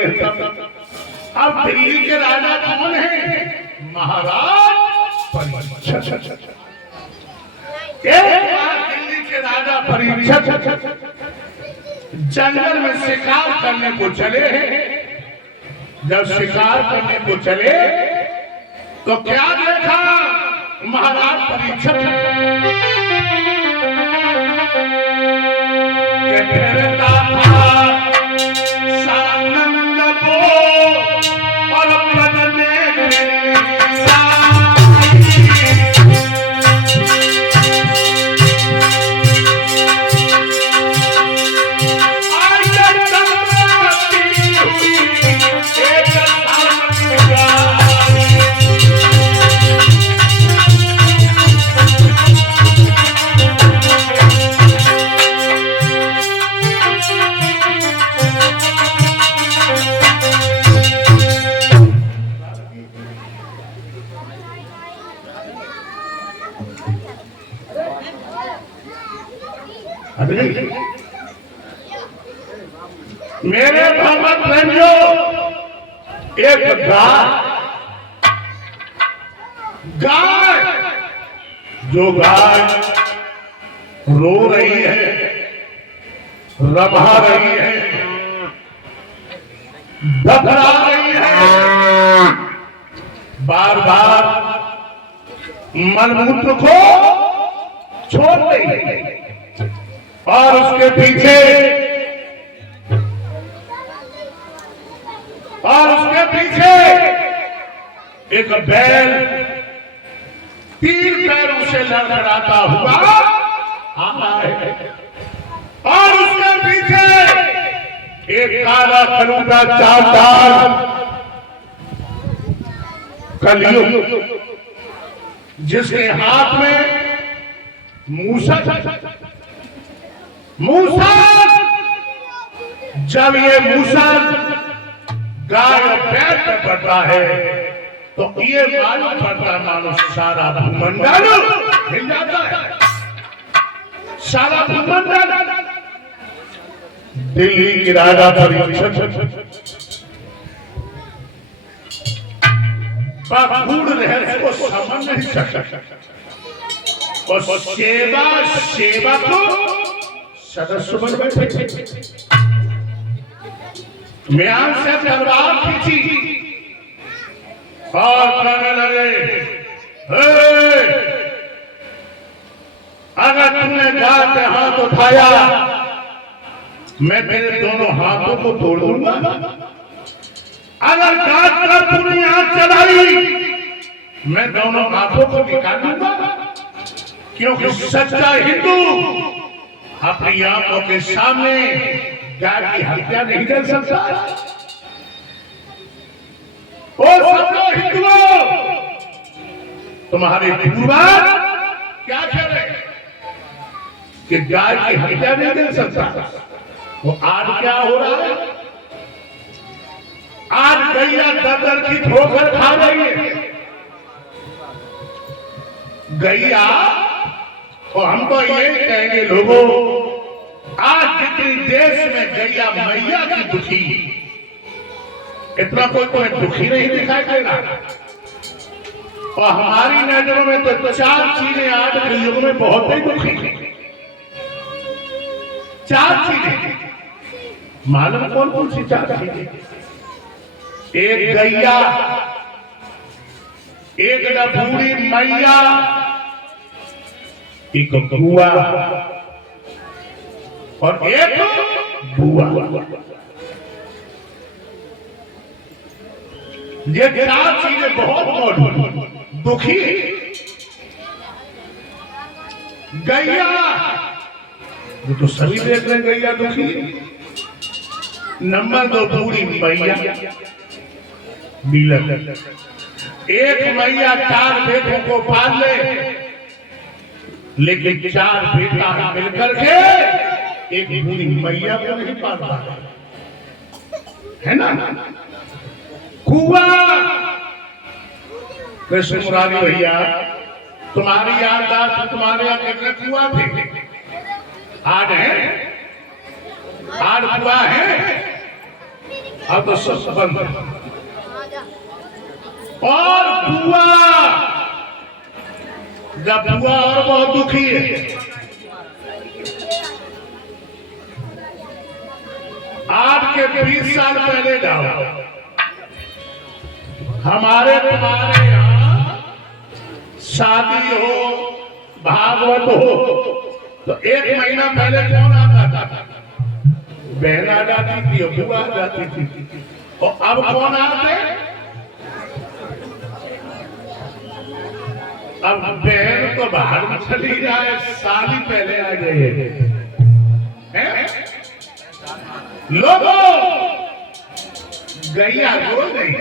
ये सब। अब दिल्ली के राजा कौन है? महाराज परीक्षित। एक बार दिल्ली के राजा परीक्षित जंगल में शिकार करने को चले हैं। जब शिकार करने को चले तो क्या देखा महाराज परीक्षित? फिरता था सानंद को और बदने मेरे भगत बहनों, एक गाय जो गाय रो रही है, रभा रही है, दबरा रही है, बार बार मलमूत्र को छोड़ रही है और उसके पीछे एक बैल 3 पैरों से लड़खड़ाता हुआ आता है और उसके पीछे एक काला कलूटा चालदार कलयुग जिसके हाथ में मूसक। जब ये मूसक गाय और बैल पे पड़ता है तो ये मालूम पड़ता मानो सारा भूमंडल हिल जाता है। सारा भूमंडल दिल्ली की राजा परीक्षित गूढ़ रहस्य को समझ नहीं सकता और सेवा को सदस्य बन बैठे। म्यान से तलवार खींची और कहने लगे, अगर तुमने गाय पे हाथ उठाया मैं तेरे दोनों हाथों को तोड़ दूंगा। अगर गाय पर तूने हाथ चलाई मैं दोनों हाथों को निकाल दूंगा। क्योंकि सच्चा हिंदू अपनी आंखों के सामने गाय की हत्या नहीं कर सकता। हिंदुओं, तुम्हारे पूर्वज क्या कह रहे कि गाय की हत्या नहीं कर सकता। वो आज क्या हो रहा है? आज गैया दर की ठोकर खा रही है। गैया और हम तो यही कहेंगे लोगों, आज जितनी देश में गैया मैया की दुखी, इतना कोई दुखी नहीं दिखाई दे रहा। और हमारी नजरों में तो 4 चीजें आज के युग में बहुत ही दुखी हैं। 4 चीजें मालूम कौन सी 4 चीजें? एक गैया, एक डबूरी मैया, एक कुआ और एक बुआ। ये 4 चीजें बहुत दुखी। गैया वो तो सभी देख रहे हैं, गैया दुखी। नंबर 2 बूढ़ी मैया मिलन। एक मैया 4 बेटों को पाल ले, लेकिन 4 बेटा मिलकर के एक बूढ़ी मैया को नहीं पाल पाता है ना। कुआ, कृष्ण मुरारी भैया, तुम्हारी याददाश्त, तुम्हारे यहाँ कितने कुआ थे? 8 है, 8 कुआ है। अब तो सब बंद है। और बुआ, जब बुआ और बहुत दुखी है, आज के 20 साल पहले जाओ, हमारे तुम्हारे यहाँ शादी हो, भागवत हो, तो 1 महीना पहले कौन आता था? बहन आ जाती थी, बुआ आ जाती थी। और अब कौन आते? अब बहन तो बाहर में चली जाए, शादी पहले आ गए हैं। लोगों, गैया रो गई।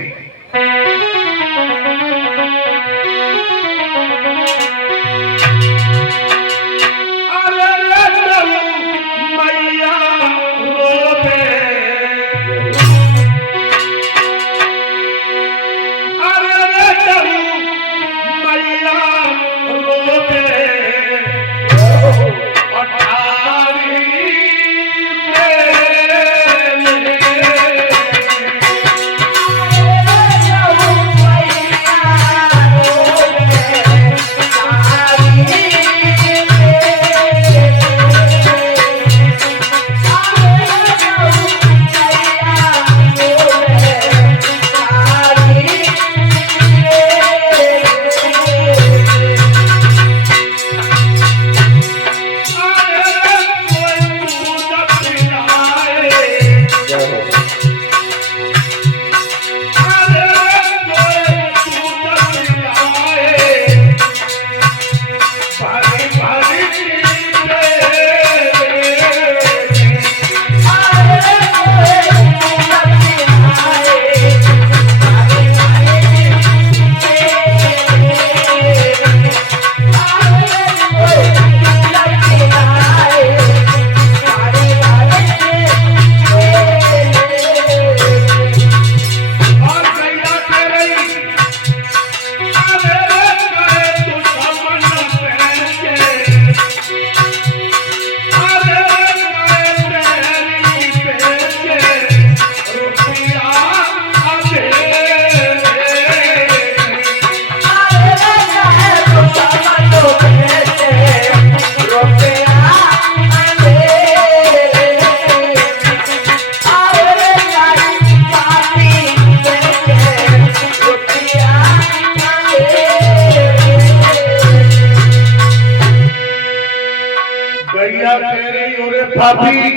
भाभी,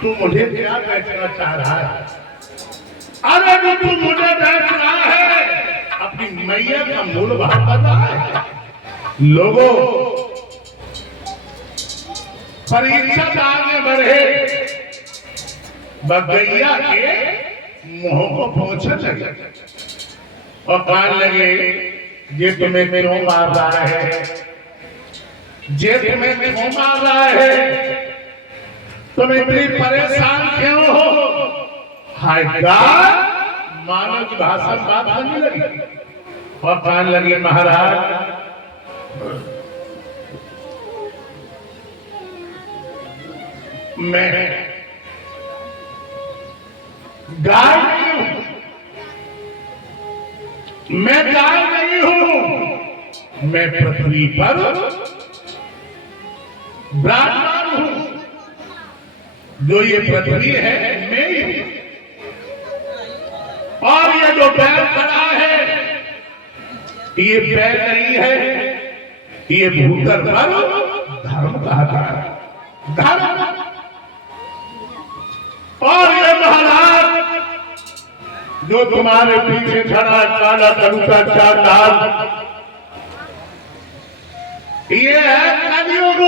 तू मुझे क्या बेचना चाह रहा है? अरे जो तू मुझे बेच रहा है, अपनी मैया का मूल भाव बता है। लोगों, परीक्षा आगे बढ़े, बगैया के मुंह को पहुंचने लगे और कहने लगे, ये तुम्हें क्यों मार रहा है? ये तुम्हें क्यों मार रहा है? तुम इतनी परेशान क्यों हो? हाय गॉड, मानव की भाषा में बात करने लगी और कहने लगी, महाराज, मैं गाय नहीं हूं, मैं गाय नहीं हूं, मैं पृथ्वी पर ब्राह्मण हूं। जो ये पृथ्वी है, मैं ही हूं। और ये जो बैल खड़ा है, ये बैल नहीं है, ये भूतर पर धर्म कहता है, धर्म। और ये महाराज जो तुम्हारे पीछे खड़ा, काला कलुका चाल, ये है कलियुग।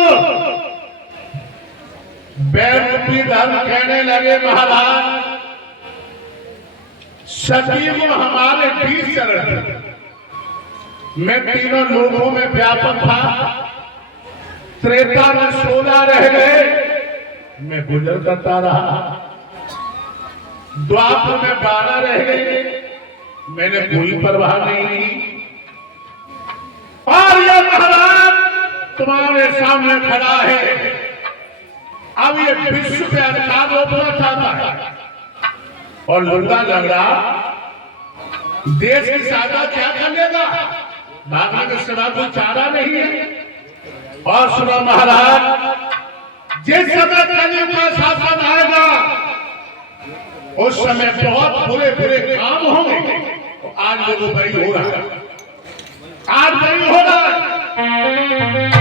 बैरूपी धर्म कहने लगे, महाराज सतीयुग हमारे 20 चरण थे। मैं तीनों लोगों में व्यापक था। त्रेता में 16 रह गए, मैं गुजर करता रहा। द्वापर में 12 रह गए, मैंने कोई परवाह नहीं की। और ये महाराज तुम्हारे सामने खड़ा है, अब ये विश्व पे अधिकार रोकना चाहता है। और लुंगा लंगड़ा देश की सादा क्या कर लेगा? भागने के सिवा कोई चारा नहीं है। और सुनो महाराज, जिस समय कलयुग का शासन आएगा उस समय बहुत बुरे बुरे काम होंगे। तो आज वो बड़ी हो रहा है, आज बड़ी हो रहा है।